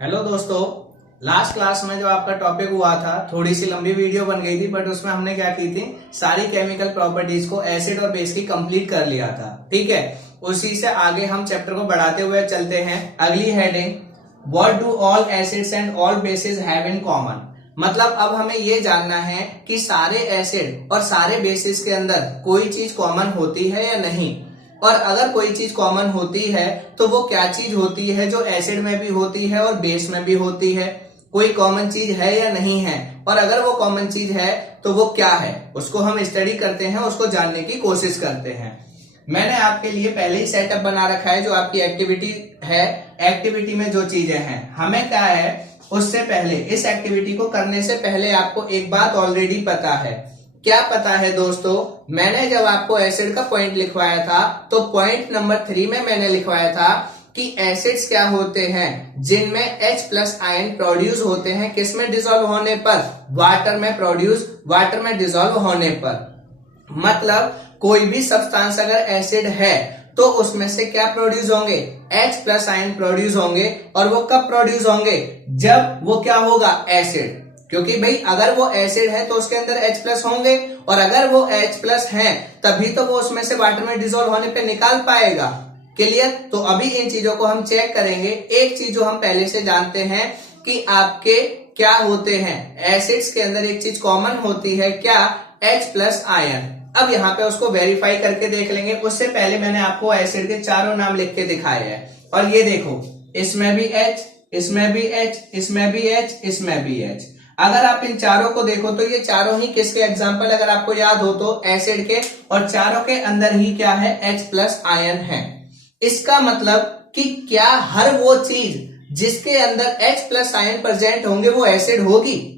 Hello दोस्तों, last class में जो आपका टॉपिक हुआ था, थोड़ी सी लंबी वीडियो बन गई थी, बट उसमें हमने क्या की थी, सारी केमिकल प्रॉपर्टीज को एसिड और बेस की कंप्लीट कर लिया था। ठीक है, उसी से आगे हम चैप्टर को बढ़ाते हुए चलते हैं। अगली heading, what do all acids and all basis have in common. मतलब अब हमें ये जानना है कि सारे एसिड और सारे बेसिस के अंदर कोई चीज कॉमन होती है या नहीं, और अगर कोई चीज कॉमन होती है तो वो क्या चीज होती है जो एसिड में भी होती है और बेस में भी होती है। कोई कॉमन चीज है या नहीं है, और अगर वो कॉमन चीज है तो वो क्या है, उसको हम स्टडी करते हैं, उसको जानने की कोशिश करते हैं। मैंने आपके लिए पहले ही सेटअप बना रखा है जो आपकी एक्टिविटी है। एक्टिविटी में जो चीजें हैं, हमें क्या है, उससे पहले इस एक्टिविटी को करने से पहले आपको एक बात ऑलरेडी पता है। क्या पता है दोस्तों? मैंने जब आपको एसिड का पॉइंट लिखवाया था तो पॉइंट नंबर 3 में मैंने लिखवाया था कि एसिड्स क्या होते हैं, जिनमें H+ आयन प्रोड्यूस होते हैं, किसमें डिसॉल्व होने पर, वाटर में डिसॉल्व होने पर। मतलब कोई भी सब्सटेंस अगर एसिड है तो उसमें से क्या प्रोड्यूस होंगे, H+ आयन प्रोड्यूस होंगे। और वो कब प्रोड्यूस होंगे, जब वो क्या होगा, एसिड। क्योंकि भाई अगर वो एसिड है तो उसके अंदर H+ होंगे, और अगर वो H+ है तभी तो वो उसमें से वाटर में डिसॉल्व होने पे निकाल पाएगा। क्लियर? तो अभी इन चीजों को हम चेक करेंगे। एक चीज जो हम पहले से जानते हैं कि आपके क्या होते हैं, एसिड्स के अंदर एक चीज कॉमन होती है, क्या, H+ आयन। अब यहाँ पे उसको वेरीफाई करके देख लेंगे। उससे पहले मैंने आपको एसिड के चारों नाम लिख के दिखाए हैं, और ये देखो, इसमें भी H, इसमें भी H, इसमें भी H, इसमें भी H। अगर आप इन चारों को देखो तो ये चारों ही किसके एग्जाम्पल, अगर आपको याद हो तो एसिड के, और चारों के अंदर ही क्या है, H+ आयन है। इसका मतलब कि क्या हर वो चीज जिसके अंदर H+ आयन प्रेजेंट होंगे वो एसिड होगी?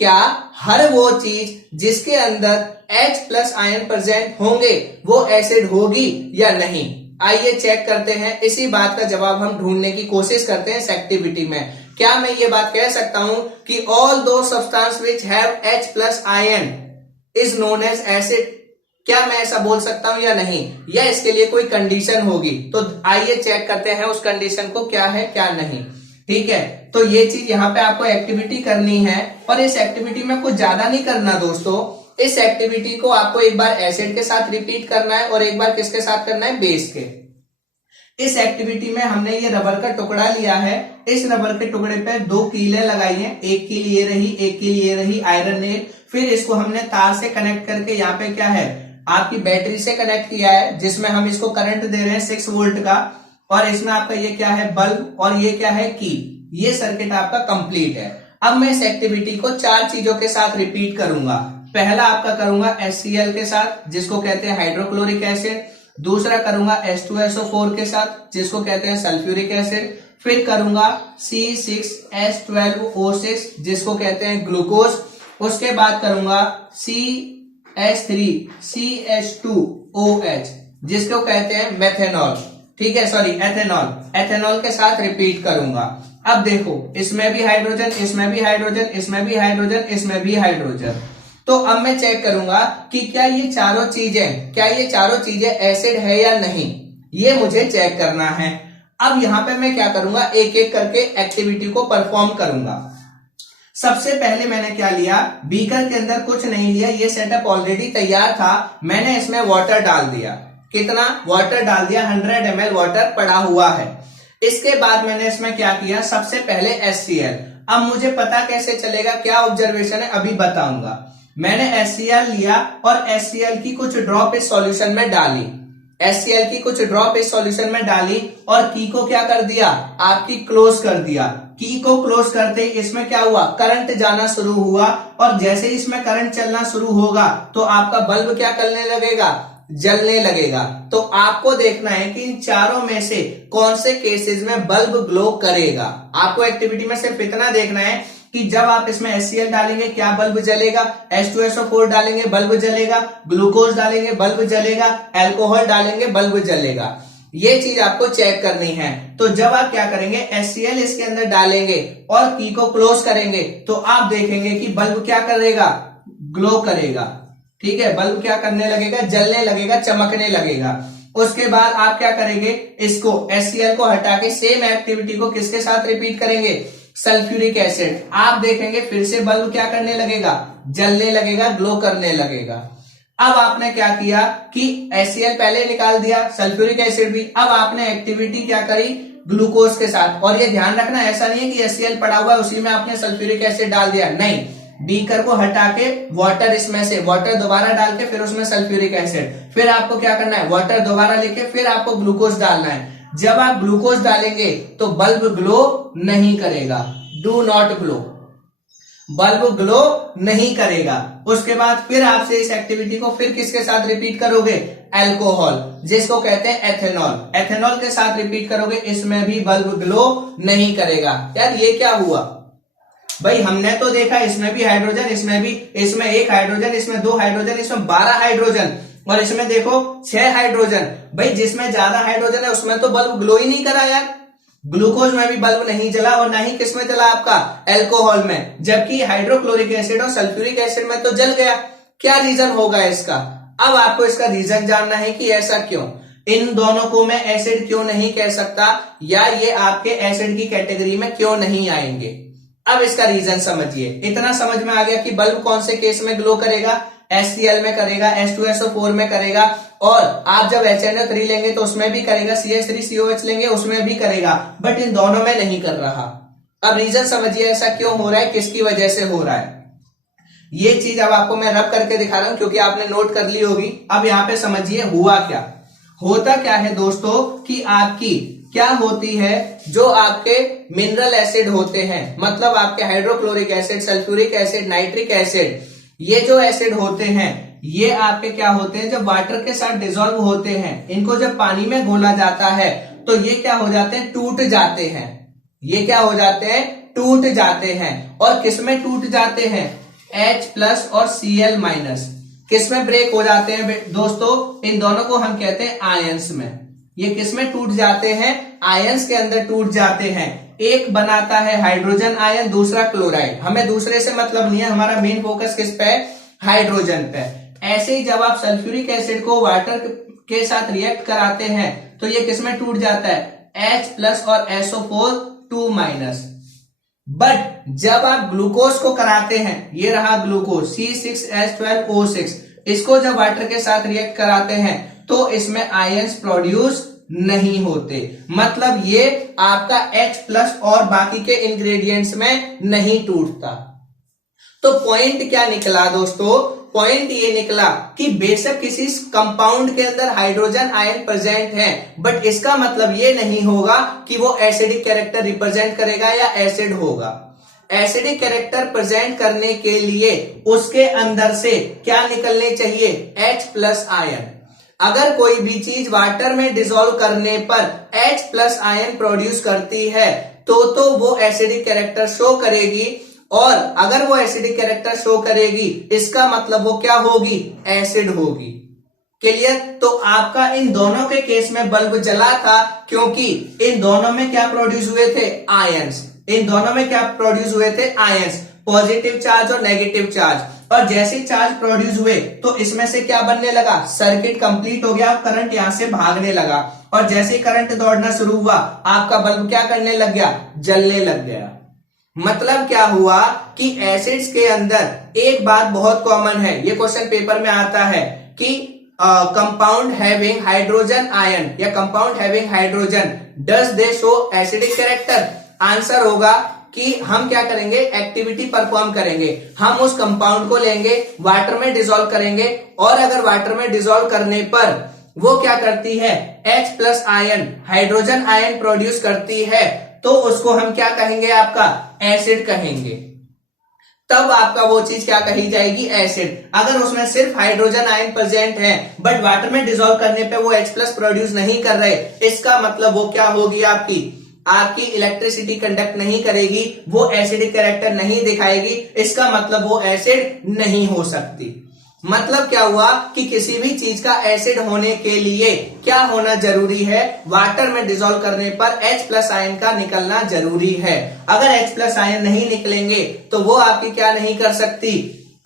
क्या हर वो चीज जिसके अंदर H+ आयन प्रेजेंट होंगे वो एसिड होगी या नहीं? आइए चेक करते हैं। इसी बात का जवाब हम ढूंढने की कोशिश करते हैं इस एक्टिविटी में। क्या मैं ये बात कह सकता हूं कि ऑल दो substance which have H+ ion is known as acid? क्या मैं ऐसा बोल सकता हूं या नहीं, या इसके लिए कोई कंडीशन होगी? तो आइए चेक करते हैं उस कंडीशन को, क्या है क्या नहीं। ठीक है, तो ये चीज यहाँ पे आपको एक्टिविटी करनी है, और इस एक्टिविटी में कुछ ज्यादा नहीं करना दोस्तों। इस एक्टिविटी को आपको एक बार एसिड के साथ रिपीट करना है और एक बार किसके साथ करना है, बेस के। इस एक्टिविटी में हमने ये रबर का टुकड़ा लिया है। इस रबर के टुकड़े पे 2 कीलें लगाई हैं, एक कील ये रही, एक कील ये रही, आयरन नेल। फिर इसको हमने तार से कनेक्ट करके यहाँ पे क्या है, आपकी बैटरी से कनेक्ट किया है, जिसमें हम इसको करंट दे रहे हैं 6 वोल्ट का। और इसमें आपका ये क्या है, बल्ब, और ये क्या है, की। ये सर्किट आपका कंप्लीट है। अब मैं इस एक्टिविटी को 4 चीजों के साथ रिपीट करूंगा। पहला आपका करूंगा HCl के साथ, जिसको कहते हैं हाइड्रोक्लोरिक एसिड। दूसरा करूंगा H2SO4 के साथ, जिसको कहते हैं सल्फ्यूरिक एसिड। फिर करूंगा C6H12O6, जिसको कहते हैं ग्लूकोज। उसके बाद करूंगा CH3CH2OH, जिसको कहते हैं मेथेनॉल। ठीक है, सॉरी, एथेनॉल के साथ रिपीट करूंगा। अब देखो, इसमें भी हाइड्रोजन, इसमें भी हाइड्रोजन, इसमें भी हाइड्रोजन, इसमें भी हाइड्रोजन। तो अब मैं चेक करूंगा कि क्या ये चारों चीजें एसिड है या नहीं, ये मुझे चेक करना है। अब यहां पे मैं क्या करूंगा, एक एक करके एक्टिविटी को परफॉर्म करूंगा। सबसे पहले मैंने क्या लिया, बीकर के अंदर कुछ नहीं लिया, ये सेटअप ऑलरेडी तैयार था। मैंने इसमें वाटर डाल दिया। कितना वाटर डाल दिया, 100 ml वाटर पड़ा हुआ है। इसके बाद मैंने इसमें क्या किया, सबसे पहले HCl। अब मुझे पता कैसे चलेगा, क्या ऑब्जर्वेशन है, अभी बताऊंगा। मैंने HCl लिया और HCl की कुछ ड्रॉप इस सॉल्यूशन में डाली। HCl की कुछ ड्रॉप इस सॉल्यूशन में डाली और की को क्या कर दिया, आपकी क्लोज कर दिया। की को क्लोज करते इसमें क्या हुआ, करंट जाना शुरू हुआ, और जैसे ही इसमें करंट चलना शुरू होगा तो आपका बल्ब क्या करने लगेगा, जलने लगेगा। तो आपको देखना है कि इन चारों में से कौन से केसेस में बल्ब ग्लो करेगा। आपको एक्टिविटी में सिर्फ इतना देखना है कि जब आप इसमें HCl डालेंगे क्या बल्ब जलेगा, H2SO4 डालेंगे बल्ब जलेगा, ग्लूकोज डालेंगे बल्ब जलेगा, अल्कोहल डालेंगे बल्ब जलेगा। ये चीज आपको चेक करनी है। तो जब आप क्या करेंगे, HCl इसके अंदर डालेंगे और की को क्लोज करेंगे तो आप देखेंगे कि बल्ब क्या करेगा, ग्लो करेगा। ठीक है, बल्ब क्या करने लगेगा, जलने लगेगा, चमकने लगेगा। उसके बाद आप क्या करेंगे, इसको HCl को हटा के सेम एक्टिविटी को किसके साथ रिपीट करेंगे, सल्फ्यूरिक एसिड। आप देखेंगे फिर से बल्ब क्या करने लगेगा, जलने लगेगा, ग्लो करने लगेगा। अब आपने क्या किया कि HCl पहले निकाल दिया, सल्फ्यूरिक एसिड भी। अब आपने एक्टिविटी क्या करी, ग्लूकोज के साथ। और ये ध्यान रखना, ऐसा नहीं है कि HCl पड़ा हुआ है उसी में आपने सल्फ्यूरिक एसिड डाल दिया, नहीं, बीकर को हटा के वाटर, इसमें से वाटर दोबारा डाल के फिर उसमें सल्फ्यूरिक एसिड, फिर आपको क्या करना है, वाटर दोबारा लेके फिर आपको ग्लूकोज डालना है। जब आप ग्लूकोज डालेंगे तो बल्ब ग्लो नहीं करेगा, do not glow, bulb glow नहीं करेगा। उसके बाद फिर आपसे इस एक्टिविटी को फिर किसके साथ रिपीट करोगे, अल्कोहल, जिसको कहते हैं एथेनॉल, एथेनॉल के साथ रिपीट करोगे, इसमें भी बल्ब ग्लो नहीं करेगा। यार ये क्या हुआ भाई, हमने तो देखा इसमें भी हाइड्रोजन, इसमें भी, इसमें 1 हाइड्रोजन, इसमें 2 हाइड्रोजन, इसमें 12 हाइड्रोजन, और इसमें देखो 6 हाइड्रोजन। भाई जिसमें ज्यादा हाइड्रोजन है उसमें तो बल्ब ग्लो ही नहीं करा यार, ग्लूकोज में भी बल्ब नहीं जला और ना ही किसमें जला, आपका अल्कोहल में, जबकि हाइड्रोक्लोरिक एसिड और सल्फ्यूरिक एसिड में तो जल गया। क्या रीजन होगा इसका, अब आपको इसका रीजन जानना है कि ऐसा क्यों, इन दोनों को मैं एसिड क्यों नहीं कह सकता, या ये आपके एसिड की कैटेगरी में क्यों नहीं आएंगे। अब इसका रीजन समझिए, इतना समझ में आ गया कि बल्ब कौन से केस में ग्लो करेगा, HCl में करेगा, H2SO4 में करेगा, और आप जब HNO3 लेंगे तो उसमें भी करेगा, CH3COH लेंगे उसमें भी करेगा, बट इन दोनों में नहीं कर रहा। अब रीजन समझिए ऐसा क्यों हो रहा है, किसकी वजह से हो रहा है। ये चीज अब आपको मैं रब करके दिखा रहा हूं क्योंकि आपने नोट कर ली होगी। अब यहां पे समझिए हुआ क्या, होता क्या है दोस्तों कि आपकी क्या होती है, जो आपके मिनरल एसिड होते हैं, मतलब आपके hydrochloric acid, sulphuric acid, nitric acid, ये जो एसिड होते हैं ये आपके क्या होते हैं, जब वाटर के साथ डिसॉल्व होते हैं, इनको जब पानी में घोला जाता है तो ये क्या हो जाते हैं, टूट जाते हैं। ये क्या हो जाते हैं, टूट जाते हैं। और किसमें टूट जाते हैं, H+ और Cl-। किसमें ब्रेक हो जाते हैं दोस्तों, इन दोनों को हम कहते हैं आयंस में। ये किसमें टूट जाते हैं, आयंस के अंदर टूट जाते हैं। एक बनाता है हाइड्रोजन आयन, दूसरा क्लोराइड। हमें दूसरे से मतलब नहीं है, हमारा मेन फोकस किस पे है, हाइड्रोजन पे। ऐसे ही जब आप सल्फ्यूरिक एसिड को वाटर के साथ रिएक्ट कराते हैं तो ये किसमें टूट जाता है, H+ और SO4 2-। बट जब आप ग्लूकोज को कराते हैं, ये रहा ग्लूकोज C6H12O6, इसको जब वाटर के साथ रिएक्ट कराते हैं तो इसमें आयंस प्रोड्यूस नहीं होते, मतलब ये आपका H+ और बाकी के इंग्रेडिएंट्स में नहीं टूटता। तो पॉइंट क्या निकला दोस्तों, पॉइंट ये निकला कि बेशक किसी कंपाउंड के अंदर हाइड्रोजन आयन प्रेजेंट है, बट इसका मतलब ये नहीं होगा कि वो एसिडिक कैरेक्टर रिप्रेजेंट करेगा या एसिड होगा। एसिडिक कैरेक्टर प्रेजेंट करने के लिए उसके अंदर से क्या निकलने चाहिए, H+ आयन। अगर कोई भी चीज वाटर में डिसॉल्व करने पर H+ आयन प्रोड्यूस करती है तो वो एसिडिक कैरेक्टर शो करेगी, और अगर वो एसिडिक कैरेक्टर शो करेगी इसका मतलब वो क्या होगी, एसिड होगी। क्लियर। तो आपका इन दोनों के केस में बल्ब जला था क्योंकि इन दोनों में क्या प्रोड्यूस हुए थे, आयंस। इन दोनों में क्या प्रोड्यूस हुए थे, आयंस, पॉजिटिव चार्ज और नेगेटिव चार्ज। और जैसे चार्ज प्रोड्यूस हुए तो इसमें से क्या बनने लगा, सर्किट कंप्लीट हो गया, करंट यहां से भागने लगा, और जैसे करंट दौड़ना शुरू हुआ आपका बल्ब क्या करने लग गया, जलने लग गया। मतलब क्या हुआ कि एसिड्स के अंदर एक बात बहुत कॉमन है, ये क्वेश्चन पेपर में आता है कि कंपाउंड हैविंग हाइड्रोजन आयन या compound having hydrogen does they show acidic character. Answer होगा कि हम क्या करेंगे, एक्टिविटी परफॉर्म करेंगे, हम उस कंपाउंड को लेंगे, वाटर में डिसॉल्व करेंगे, और अगर वाटर में डिसॉल्व करने पर वो क्या करती है, H+ ion, hydrogen ion produce करती है, तो उसको हम क्या कहेंगे, आपका एसिड कहेंगे। तब आपका वो चीज क्या कही जाएगी, एसिड। अगर उसमें सिर्फ हाइड्रोजन आयन प्रेजेंट है बट वाटर में डिसॉल्व करने पे वो H+ प्रोड्यूस नहीं कर रहे, इसका मतलब वो क्या होगी, आपकी इलेक्ट्रिसिटी कंडक्ट नहीं करेगी, वो एसिडिक कैरेक्टर नहीं दिखाएगी, इसका मतलब वो एसिड नहीं हो सकती। मतलब क्या हुआ कि किसी भी चीज का एसिड होने के लिए क्या होना जरूरी है, वाटर में डिसॉल्व करने पर H+ आयन का निकलना जरूरी है। अगर H+ आयन नहीं निकलेंगे तो वो आपकी क्या नहीं कर सकती,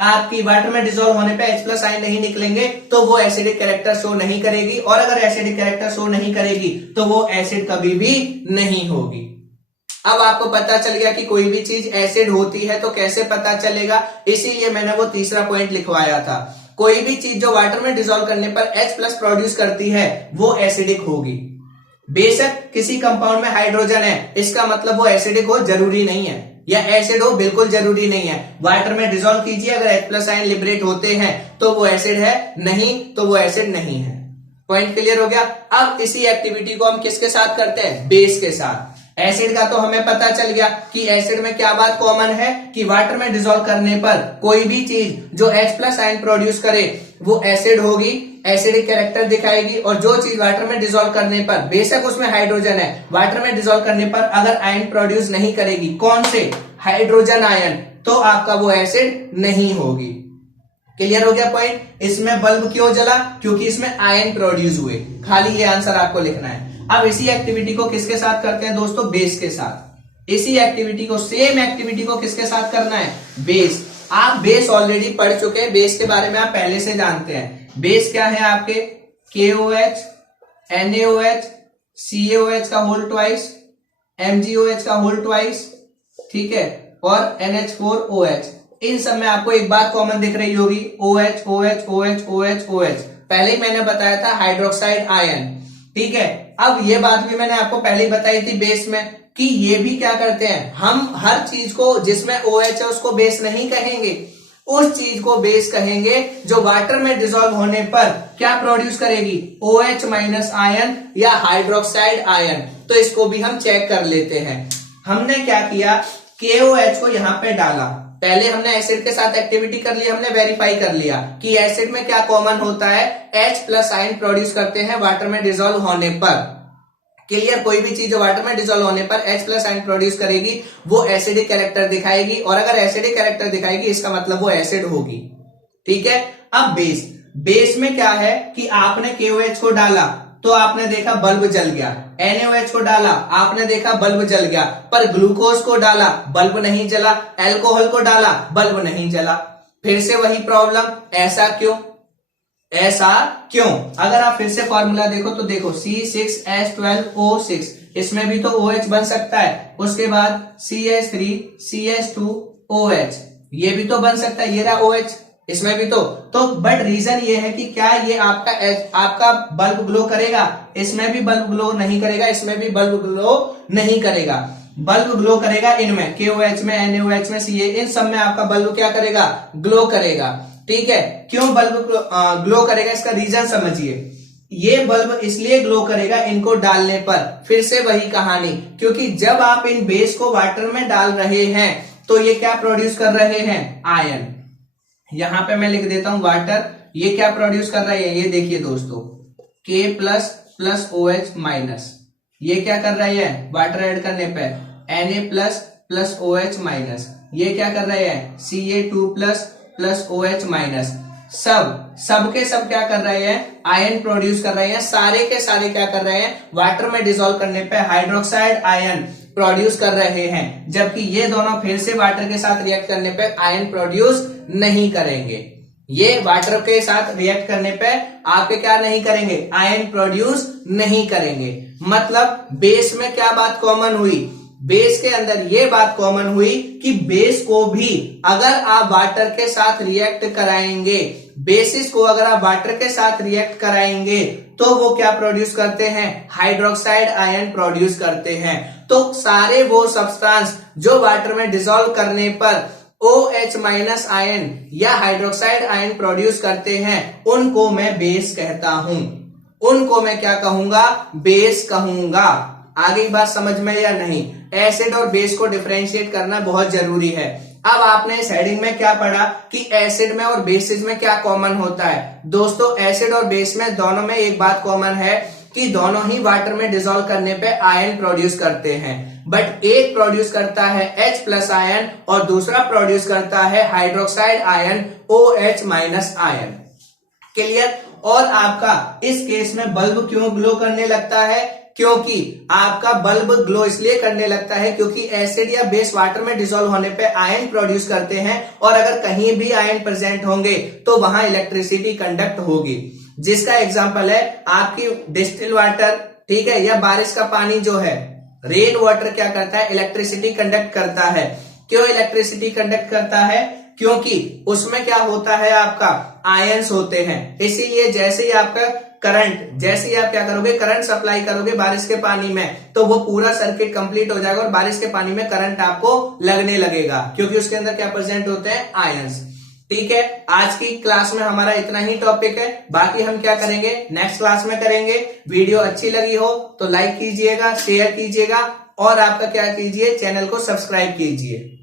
आपकी वाटर में डिसॉल्व होने पे H प्लस आयन नहीं निकलेंगे तो वो एसिडिक कैरेक्टर शो नहीं करेगी, और अगर एसिडिक कैरेक्टर शो नहीं करेगी तो वो एसिड कभी भी नहीं होगी। अब आपको पता चल गया कि कोई भी चीज एसिड होती है तो कैसे पता चलेगा, इसीलिए मैंने वो तीसरा पॉइंट लिखवाया था। कोई भी चीज जो वाटर में डिसॉल्व करने पर H प्लस प्रोड्यूस करती है वो एसिडिक होगी। बेशक किसी कंपाउंड में हाइड्रोजन है, इसका मतलब वो एसिडिक हो जरूरी नहीं है, या एसिड हो बिल्कुल जरूरी नहीं है। वाटर में डिसॉल्व कीजिए, अगर H प्लस आयन लिबरेट होते हैं तो वो एसिड है, नहीं तो वो एसिड नहीं है। पॉइंट क्लियर हो गया। अब इसी एक्टिविटी को हम किसके साथ करते हैं, बेस के साथ। एसिड का तो हमें पता चल गया कि एसिड में क्या बात कॉमन है कि वाटर में डिसॉल्व करने पर कोई भी चीज जो H प्लस आयन प्रोड्यूस करे वो एसिड होगी, एसिडिक कैरेक्टर दिखाएगी, और जो चीज वाटर में डिसॉल्व करने पर बेशक उसमें हाइड्रोजन है, वाटर में डिसॉल्व करने पर अगर आयन प्रोड्यूस नहीं करेगी, कौन से, हाइड्रोजन आयन, तो आपका वो एसिड नहीं होगी। क्लियर हो गया पॉइंट। इसमें बल्ब क्यों जला, क्योंकि इसमें आयन प्रोड्यूस हुए, खाली ये आंसर आपको लिखना है। अब इसी एक्टिविटी को किसके साथ करते हैं दोस्तों, बेस के साथ। इसी एक्टिविटी को, सेम एक्टिविटी को किसके साथ करना है, बेस। आप बेस ऑलरेडी पढ़ चुके हैं, बेस के बारे में आप पहले से जानते हैं। बेस क्या है आपके, KOH, NaOH, CaOH का होल ट्वाइस, MgOH का होल ट्वाइस, ठीक है, और NH4OH। इन सब में आपको एक बात कॉमन दिख रही होगी, OH OH OH OH OH। पहले ही मैंने बताया था हाइड्रोक्साइड आयन, ठीक है। अब ये बात भी मैंने आपको पहले ही बताई थी बेस में कि ये भी क्या करते हैं, हम हर चीज को जिसमें OH है उसको बेस नहीं कहेंगे, उस चीज को बेस कहेंगे जो वाटर में डिसॉल्व होने पर क्या प्रोड्यूस करेगी, OH माइनस आयन या हाइड्रोक्साइड आयन। तो इसको भी हम चेक कर लेते हैं। हमने क्या किया, KOH को यहां पे डाला, पहले हमने एसिड के साथ एक्टिविटी कर ली, हमने वेरीफाई कर लिया कि एसिड में क्या कॉमन होता है, H प्लस आयन प्रोड्यूस करते हैं वाटर में डिसॉल्व होने पर। क्लियर, कोई भी चीज जो वाटर में डिसॉल्व होने पर H प्लस आयन प्रोड्यूस करेगी वो एसिडिक कैरेक्टर दिखाएगी, और अगर एसिडिक कैरेक्टर दिखाएगी इसका मतलब वो एसिड होगी, ठीक है। अब बेस, बेस में क्या है कि आपने KOH को डाला तो आपने देखा बल्ब जल गया, NaOH को डाला आपने देखा बल्ब जल गया, पर ग्लूकोज को डाला बल्ब नहीं जला, अल्कोहल को डाला बल्ब नहीं जला। फिर से वही प्रॉब्लम, ऐसा क्यों, ऐसा क्यों। अगर आप फिर से फॉर्मूला देखो तो देखो C6H12O6, इसमें भी तो OH बन सकता है, उसके बाद CH3CH2OH, ये भी तो बन सकता है, ये रहा OH, इसमें भी तो बट रीजन ये है कि क्या ये आपका बल्ब ग्लो करेगा, इसमें भी बल्ब ग्लो नहीं करेगा, इसमें भी बल्ब ग्लो नहीं करेगा। बल्ब ग्लो करेगा इनमें, KOH में, NaOH में, Ca, इन सब में आपका बल्ब क्या करेगा, ग्लो करेगा, ठीक है। क्यों बल्ब ग्लो करेगा, इसका रीजन समझिए। ये बल्ब इसलिए ग्लो करेगा इनको डालने पर, फिर से वही कहानी, क्योंकि जब आप इन बेस को वाटर में डाल रहे हैं तो ये क्या प्रोड्यूस कर रहे हैं, आयन। यहां पे मैं लिख देता हूं वाटर, ये क्या प्रोड्यूस कर रहा है, ये देखिए दोस्तों, K plus plus OH minus, ये क्या कर रहा है, वाटर ऐड करने पे Na plus plus OH minus, ये क्या कर रहे हैं, Ca2 plus plus OH minus. सब के सब क्या कर रहे हैं, आयन प्रोड्यूस कर रहे हैं, सारे के सारे क्या कर रहे हैं, वाटर में डिसॉल्व करने पे हाइड्रोक्साइड आयन प्रोड्यूस कर रहे हैं, जबकि ये दोनों फिर से वाटर के साथ रिएक्ट करने पे आयन प्रोड्यूस नहीं करेंगे। ये वाटर के साथ रिएक्ट करने पे आपके क्या नहीं करेंगे, आयन प्रोड्यूस नहीं करेंगे। मतलब बेस में क्या बात कॉमन हुई, बेस के अंदर ये बात कॉमन हुई कि बेस को भी अगर आप वाटर के साथ रिएक्ट कराएंगे, बेसिस को अगर आप वाटर के साथ रिएक्ट कराएंगे तो वो क्या प्रोड्यूस करते हैं, हाइड्रोक्साइड आयन प्रोड्यूस करते हैं। तो सारे वो सब्सटेंस जो वाटर में डिसॉल्व करने पर OH माइनस आयन या हाइड्रोक्साइड आयन प्रोड्यूस करते हैं, उनको मैं बेस कहता हूं, उनको मैं क्या कहूंगा, बेस कहूंगा। आगे की बात समझ में या नहीं। एसिड और बेस को डिफरेंशिएट करना बहुत जरूरी है। अब आपने इस हेडिंग में क्या पढ़ा कि एसिड में और बेसिस में क्या कॉमन होता है। दोस्तों एसिड और बेस में दोनों में एक बात कॉमन है कि दोनों ही वाटर में डिसॉल्व करने पे आयन प्रोड्यूस करते हैं, बट एक प्रोड्यूस करता है H प्लस आयन और दूसरा प्रोड्यूस करता है hydroxide ion OH minus ion. Clear. और आपका इस केस में बल्ब क्यों ग्लो करने लगता है, क्योंकि आपका बल्ब ग्लो इसलिए करने लगता है क्योंकि एसिड या बेस वाटर में डिसॉल्व होने पे आयन प्रोड्यूस करते हैं, और अगर कहीं भी आयन प्रेजेंट होंगे तो वहां इलेक्ट्रिसिटी कंडक्ट होगी। जिसका एग्जांपल है आपकी डिस्टिल वाटर, ठीक है, या बारिश का पानी जो है, रेन वाटर क्या करता है, इलेक्ट्रिसिटी कंडक्ट करता है। क्यों इलेक्ट्रिसिटी कंडक्ट करता है? क्योंकि उसमें क्या होता है, आपका आयंस होते हैं। इसीलिए जैसे ही आपका करंट, जैसे ही आप क्या करोगे, करंट सप्लाई करोगे बारिश के पानी में, तो वो पूरा सर्किट कंप्लीट हो जाएगा और बारिश के पानी में करंट आपको लगने लगेगा, क्योंकि उसके अंदर क्या प्रेजेंट होते हैं, आयंस। ठीक है, आज की क्लास में हमारा इतना ही टॉपिक है। बाकी हम क्या करेंगे, नेक्स्ट क्लास में करेंगे। वीडियो अच्छी लगी हो तो लाइक कीजिएगा, शेयर कीजिएगा, और आपका क्या कीजिए, चैनल को सब्सक्राइब कीजिए।